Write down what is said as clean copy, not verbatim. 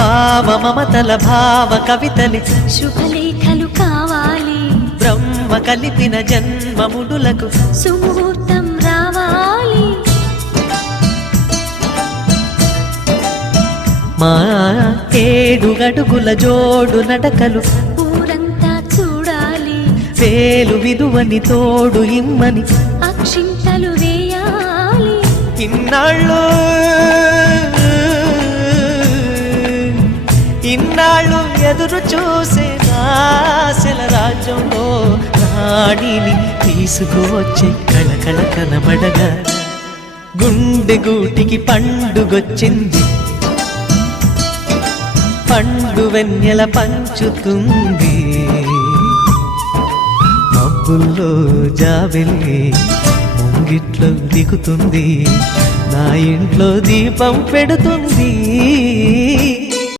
భావ మమతల భావ కవితలి శుభలేఖలు కావాలి బ్రహ్మ కలిపిన జన్మముడులకు సుముహూర్తం రావాలి మా 7 అడుగుల జోడు నడకలు ఊరంతా చూడాలి వేలు విలువని తోడు ఇమ్మని అక్షింతలు వేయాలి ఇన్నాళ్ళు ఎదురు చూసే ఆశల రాజ్యంలో రాణిని తీసుకువచ్చే కళకళ కనబడగా గుండె గూటికి పండుగొచ్చింది పండు వెన్నెల పంచుతుంది మబ్బుల్లో జాబిల్లి ముంగిట్లో దిగుతుంది నా ఇంట్లో దీపం పెడుతుంది